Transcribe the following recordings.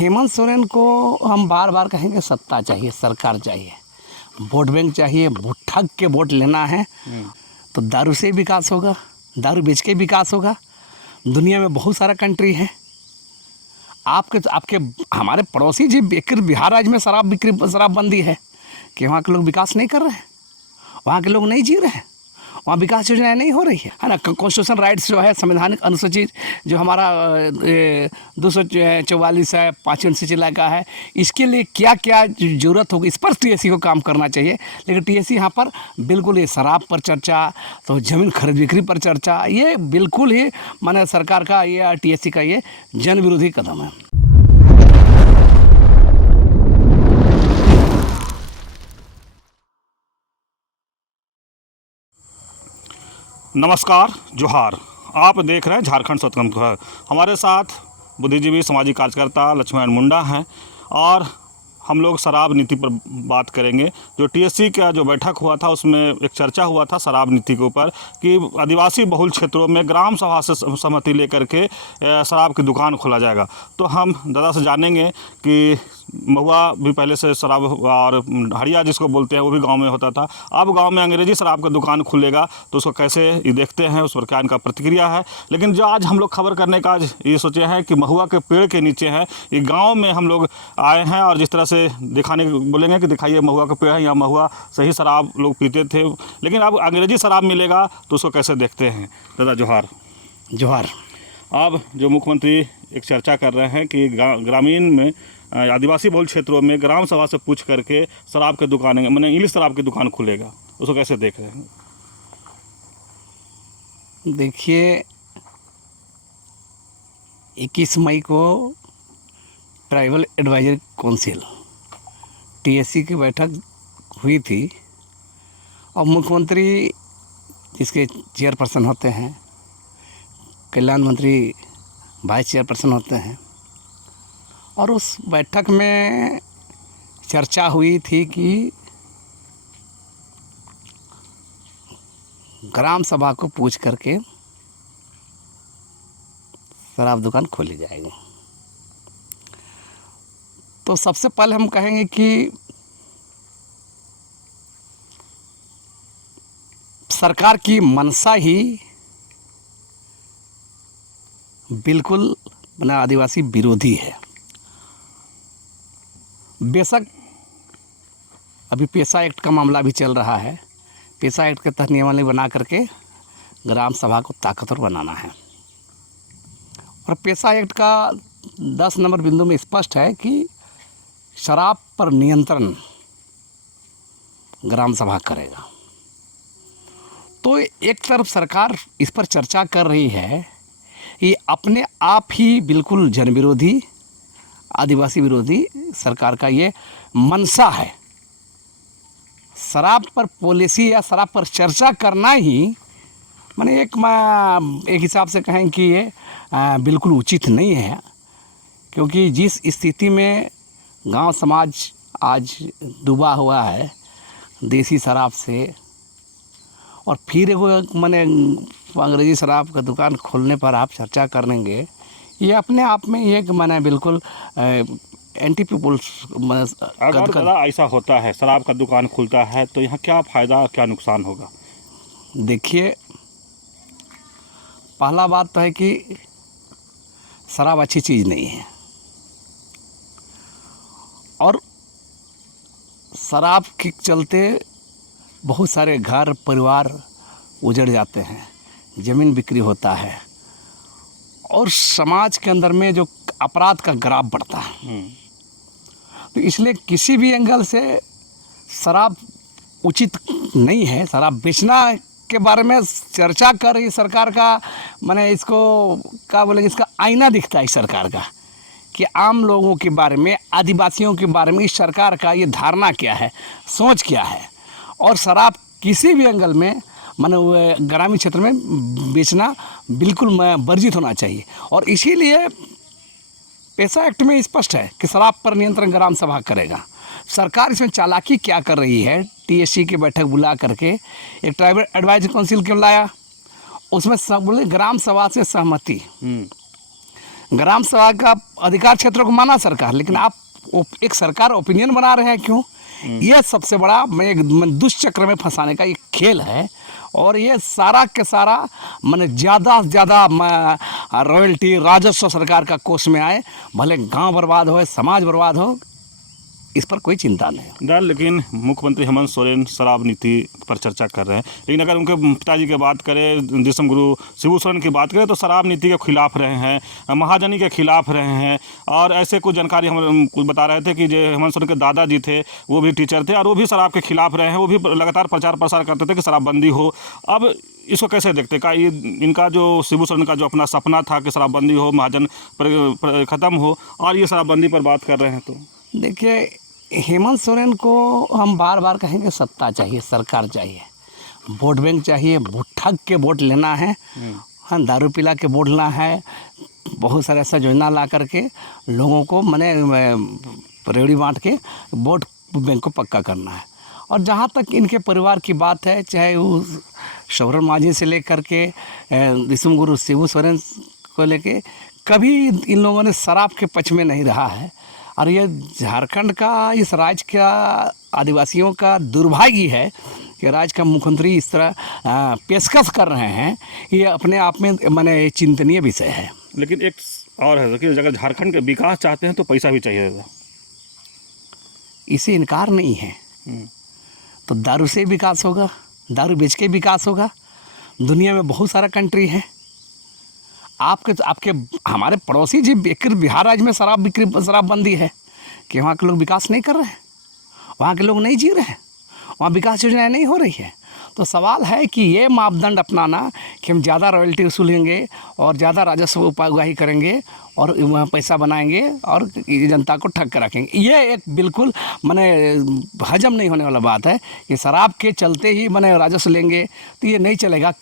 हेमंत सोरेन को हम बार बार कहेंगे सत्ता चाहिए, सरकार चाहिए, वोट बैंक चाहिए, ठग के वोट लेना है तो दारू से विकास होगा, दारू बेच के विकास होगा। दुनिया में बहुत सारा कंट्री है, आपके हमारे पड़ोसी जी बिहार राज्य में शराबबंदी है कि वहाँ के लोग विकास नहीं कर रहे हैं, वहाँ के लोग नहीं जी रहे हैं, वहाँ विकास योजनाएं नहीं हो रही है ना। कॉन्स्टिट्यूशन राइट्स जो है, संवैधानिक अनुसूचित जो हमारा 244 है, 5वीं अनुसूची इलाका है, इसके लिए क्या क्या ज़रूरत होगी, इस पर टीएससी को काम करना चाहिए। लेकिन टीएससी यहाँ पर बिल्कुल ये शराब पर चर्चा, तो ज़मीन खरीद बिक्री पर चर्चा, ये बिल्कुल ही माने सरकार का ये टीएससी का ये जन विरोधी कदम है। नमस्कार, जोहार। आप देख रहे हैं झारखंड स्वतंत्र। हमारे साथ बुद्धिजीवी सामाजिक कार्यकर्ता लक्ष्मण मुंडा हैं और हम लोग शराब नीति पर बात करेंगे। जो टीएससी का जो बैठक हुआ था उसमें एक चर्चा हुआ था शराब नीति के ऊपर कि आदिवासी बहुल क्षेत्रों में ग्राम सभा से सहमति लेकर के शराब की दुकान खोला जाएगा। तो हम दादा से जानेंगे कि महुआ भी पहले से शराब और हड़िया जिसको बोलते हैं वो भी गांव में होता था, अब गांव में अंग्रेजी शराब का दुकान खुलेगा तो उसको कैसे ये देखते हैं, उस पर क्या इनका प्रतिक्रिया है। लेकिन जो आज हम लोग खबर करने का आज ये सोचे हैं कि महुआ के पेड़ के नीचे है, ये गांव में हम लोग आए हैं और जिस तरह से दिखाने बोलेंगे कि दिखाइए महुआ का पेड़ है, यहाँ महुआ सही शराब लोग पीते थे, लेकिन अब अंग्रेजी शराब मिलेगा तो उसको कैसे देखते हैं। दादा जोहार। जोहार। अब जो मुख्यमंत्री एक चर्चा कर रहे हैं कि ग्रामीण में आदिवासी बहुल क्षेत्रों में ग्राम सभा से पूछ करके शराब के दुकानें मैंने इंग्लिश शराब की दुकान खुलेगा, उसको कैसे देख रहे हैं। देखिए, 21 मई को ट्राइबल एडवाइजरी काउंसिल टीएससी की बैठक हुई थी और मुख्यमंत्री जिसके चेयरपर्सन होते हैं, कल्याण मंत्री वाइस चेयरपर्सन होते हैं, और उस बैठक में चर्चा हुई थी कि ग्राम सभा को पूछ करके शराब दुकान खोली जाएगी। तो सबसे पहले हम कहेंगे कि सरकार की मंशा ही बिल्कुल बना आदिवासी विरोधी है। बेशक अभी पेशा एक्ट का मामला भी चल रहा है, पेशा एक्ट के तहत नियमावली बना करके ग्राम सभा को ताकतवर बनाना है। और पेशा एक्ट का 10 नंबर बिंदु में स्पष्ट है कि शराब पर नियंत्रण ग्राम सभा करेगा। तो एक तरफ सरकार इस पर चर्चा कर रही है, ये अपने आप ही बिल्कुल जन विरोधी, आदिवासी विरोधी सरकार का ये मंशा है। शराब पर पॉलिसी या शराब पर चर्चा करना ही माने एक हिसाब से कहें कि ये बिल्कुल उचित नहीं है, क्योंकि जिस स्थिति में गांव समाज आज डूबा हुआ है देसी शराब से, और फिर वो माने अंग्रेजी शराब का दुकान खोलने पर आप चर्चा करेंगे, ये अपने आप में एक माने बिल्कुल एंटी पीपुल्स। अगर ऐसा होता है शराब का दुकान खुलता है तो यहाँ क्या फ़ायदा क्या नुकसान होगा। देखिए, पहला बात तो है कि शराब अच्छी चीज़ नहीं है, और शराब के चलते बहुत सारे घर परिवार उजड़ जाते हैं, ज़मीन बिक्री होता है, और समाज के अंदर में जो अपराध का ग्राफ बढ़ता है। तो इसलिए किसी भी एंगल से शराब उचित नहीं है। शराब बेचना के बारे में चर्चा कर रही सरकार का माने इसको क्या बोलेंगे, इसका आईना दिखता है इस सरकार का कि आम लोगों के बारे में, आदिवासियों के बारे में इस सरकार का ये धारणा क्या है, सोच क्या है। और शराब किसी भी एंगल में माने ग्रामीण क्षेत्र में बेचना बिल्कुल वर्जित होना चाहिए। और इसीलिए पेशा एक्ट में स्पष्ट है कि शराब पर नियंत्रण ग्राम सभा करेगा। सरकार इसमें चालाकी क्या कर रही है, टीएससी की बैठक बुला करके एक ट्राइबल एडवाइजरी काउंसिल क्यों लाया, उसमें सब बोले ग्राम सभा से सहमति। ग्राम सभा का अधिकार क्षेत्रों को माना सरकार, लेकिन आप एक सरकार ओपिनियन बना रहे हैं क्यों? ये सबसे बड़ा मैं दुष्चक्र में फंसाने का ये खेल है। और ये सारा के सारा मैंने ज़्यादा से ज़्यादा रॉयल्टी राजस्व सरकार का कोष में आए, भले गांव बर्बाद हो, समाज बर्बाद हो, इस पर कोई चिंता नहीं। डर, लेकिन मुख्यमंत्री हेमंत सोरेन शराब नीति पर चर्चा कर रहे हैं, लेकिन अगर उनके पिताजी की बात करें, जिसम गुरु शिबू सोरेन की बात करें, तो शराब नीति के खिलाफ रहे हैं, महाजनी के खिलाफ रहे हैं। और ऐसे कुछ जानकारी हम कुछ बता रहे थे कि जो हेमंत सोरेन के दादाजी थे वो भी टीचर थे और वो भी शराब के खिलाफ रहे हैं, वो भी लगातार प्रचार प्रसार करते थे कि शराबबंदी हो। अब इसको कैसे देखते का ये इनका जो शिबू सोरेन का जो अपना सपना था कि शराबबंदी हो, महाजन ख़त्म हो, और ये शराबबंदी पर बात कर रहे हैं? तो देखिए, हेमंत सोरेन को हम बार बार कहेंगे सत्ता चाहिए, सरकार चाहिए, वोट बैंक चाहिए, ठग के वोट लेना है, हाँ, दारू पिला के वोट लेना है, बहुत सारे ऐसा योजना ला करके लोगों को मैंने रेवड़ी बांट के वोट बैंक को पक्का करना है। और जहाँ तक इनके परिवार की बात है, चाहे वो शौरन मांझी से लेकर के दिसम गुरु शिबू सोरेन को लेके, कभी इन लोगों ने शराब के पक्ष में नहीं रहा है। और ये झारखंड का, इस राज्य का आदिवासियों का दुर्भाग्य है कि राज्य का मुख्यमंत्री इस तरह पेशकश कर रहे हैं, ये अपने आप में माने चिंतनीय विषय है। लेकिन एक और है कि अगर झारखंड का विकास चाहते हैं तो पैसा भी चाहिए था, इसे इनकार नहीं है। तो दारू से विकास होगा, दारू बेच के विकास होगा। दुनिया में बहुत सारा कंट्री है, आपके हमारे पड़ोसी जी बिहार राज्य में शराबबंदी है कि वहाँ के लोग विकास नहीं कर रहे हैं, वहाँ के लोग नहीं जी रहे हैं, वहाँ विकास योजनाएं नहीं हो रही है। तो सवाल है कि ये मापदंड अपनाना कि हम ज़्यादा रॉयल्टी वसूलेंगे और ज़्यादा राजस्व उगाही करेंगे और वहाँ पैसा बनाएंगे और जनता को ठग कर रखेंगे, ये एक बिल्कुल माने हजम नहीं होने वाला बात है कि शराब के चलते ही माने राजस्व लेंगे, तो ये नहीं चलेगा।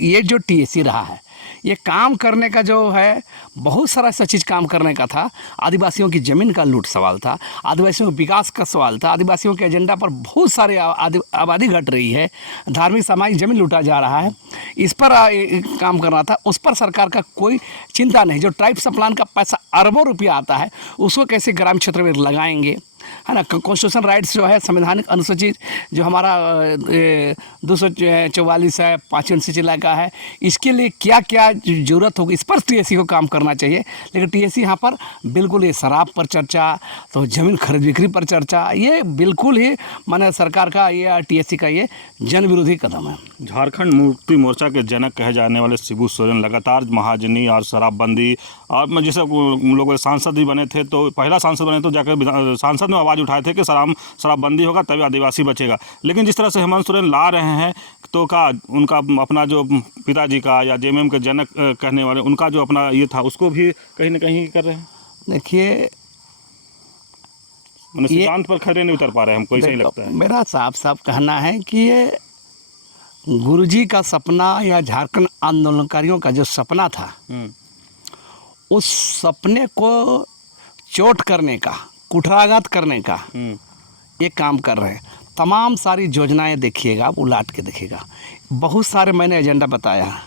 ये जो टीएससी रहा है, ये काम करने का जो है, बहुत सारा ऐसा चीज़ काम करने का था। आदिवासियों की ज़मीन का लूट सवाल था, आदिवासियों के विकास का सवाल था, आदिवासियों के एजेंडा पर बहुत सारे आबादी घट रही है, धार्मिक सामाजिक ज़मीन लूटा जा रहा है, इस पर काम करना था। उस पर सरकार का कोई चिंता नहीं। जो ट्राइब्स प्लान का पैसा अरबों रुपया आता है, उसको कैसे ग्रामीण क्षेत्र में लगाएंगे, है ना। कॉन्स्टिट्यूशन राइट्स जो है, संवैधानिक अनुसूचित जो हमारा 244 है, 5वीं अनुसूची का है, इसके लिए क्या क्या ज़रूरत होगी, इस पर टीएससी को काम करना चाहिए। लेकिन टीएससी यहाँ पर बिल्कुल ये शराब पर चर्चा, तो ज़मीन खरीद बिक्री पर चर्चा, ये बिल्कुल ही माने सरकार का ये टीएससी का ये जन विरोधी कदम है। झारखंड मुक्ति मोर्चा के जनक कहे जाने वाले शिबू सोरेन लगातार महाजनी और शराबबंदी, और जैसे लोग सांसद भी बने थे, तो पहला सांसद बने तो जाकर सांसद में आवाज़ उठाए थे कि शराबबंदी होगा तभी आदिवासी बचेगा। लेकिन जिस तरह से हेमंत सोरेन ला रहे हैं, तो का उनका अपना जो पिताजी का या जेएमएम के जनक कहने वाले, उनका जो अपना ये था, उसको भी कहीं ना कहीं कर रहे हैं। देखिए, सिद्धांत पर खड़े नहीं उतर पा रहे हैं, हमको ऐसा ही लगता है। मेरा साफ साफ कहना है कि ये गुरुजी का सपना या झारखंड आंदोलनकारियों का जो सपना था, उस सपने को चोट करने का, कुठाराघात करने का ये काम कर रहे हैं। तमाम सारी योजनाएं देखिएगा, आप उलाट के देखिएगा, बहुत सारे मैंने एजेंडा बताया।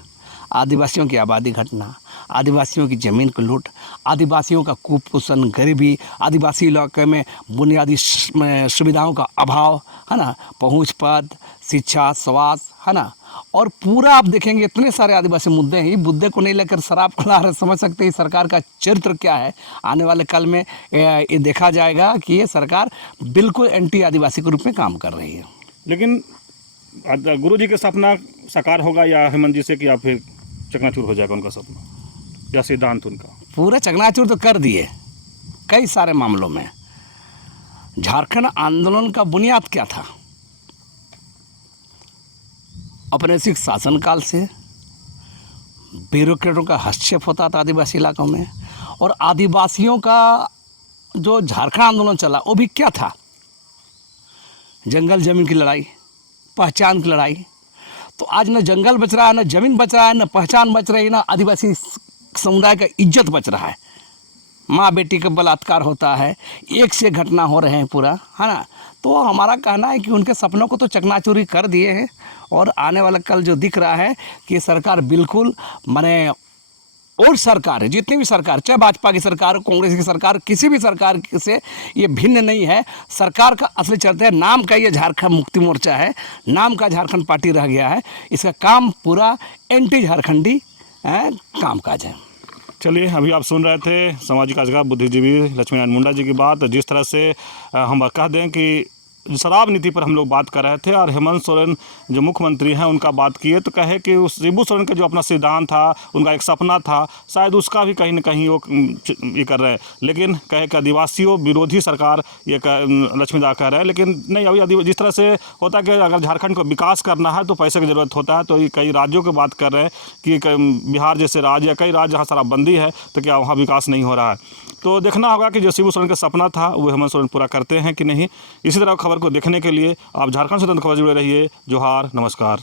आदिवासियों की आबादी घटना, आदिवासियों की ज़मीन को लूट, आदिवासियों का कुपोषण, गरीबी, आदिवासी इलाके में बुनियादी सुविधाओं का अभाव, है ना, पहुँच पद, शिक्षा, स्वास्थ्य, है ना। और पूरा आप देखेंगे इतने सारे आदिवासी मुद्दे हैं। मुद्दे को नहीं लेकर शराब खिला रहे, समझ सकते हैं सरकार का चरित्र क्या है। आने वाले कल में ये देखा जाएगा कि ये सरकार बिल्कुल एंटी आदिवासी के रूप में काम कर रही है। लेकिन गुरुजी का सपना साकार होगा या हेमंत जी से, कि या फिर चकनाचूर हो जाएगा उनका सपना या सिद्धांत उनका? पूरा चकनाचूर तो कर दिए कई सारे मामलों में। झारखंड आंदोलन का बुनियाद क्या था? औपनिवेशिक शासनकाल से ब्यूरोक्रेटों का हस्तक्षेप होता था आदिवासी इलाकों में, और आदिवासियों का जो झारखंड आंदोलन चला वो भी क्या था? जंगल ज़मीन की लड़ाई, पहचान की लड़ाई। तो आज न जंगल बच रहा है, न ज़मीन बच रहा है, न पहचान बच रही है, न आदिवासी समुदाय का इज्जत बच रहा है। माँ बेटी का बलात्कार होता है, एक से घटना हो रहे हैं पूरा, है ना। तो हमारा कहना है कि उनके सपनों को तो चकनाचूरी कर दिए हैं, और आने वाला कल जो दिख रहा है कि सरकार बिल्कुल माने और सरकार, जितनी भी सरकार, चाहे भाजपा की सरकार, कांग्रेस की सरकार, किसी भी सरकार से ये भिन्न नहीं है। सरकार का असली चलते है, नाम का ये झारखंड मुक्ति मोर्चा है, नाम का झारखंड पार्टी रह गया है। इसका काम पूरा एंटी झारखंडी कामकाज है। चलिए, अभी आप सुन रहे थे सामाजिक कार्यकर्ता बुद्धिजीवी लक्ष्मीनारायण मुंडा जी की बात। जिस तरह से हम कह दें कि शराब नीति पर हम लोग बात कर रहे थे और हेमंत सोरेन जो मुख्यमंत्री हैं उनका बात किए, तो कहे कि उस शिबू सोरेन का जो अपना सिद्धांत था, उनका एक सपना था, शायद उसका भी कहीं ना कहीं वो ये कर रहे हैं। लेकिन कहे कि आदिवासियों विरोधी सरकार ये लक्ष्मीदा कह रहे हैं। लेकिन नहीं, अभी जिस तरह से होता है कि अगर झारखंड को विकास करना है तो पैसे की ज़रूरत होता है। तो ये कई राज्यों की बात कर रहे हैं कि बिहार जैसे राज्य या कई राज्य जहाँ शराबबंदी है तो क्या वहाँ विकास नहीं हो रहा है। तो देखना होगा कि जो शिबू सोरेन का सपना था वो हेमंत सोरेन पूरा करते हैं कि नहीं। इसी तरह खबर को देखने के लिए आप झारखंड स्वतंत्र खबर जुड़े रहिए। जोहार, नमस्कार।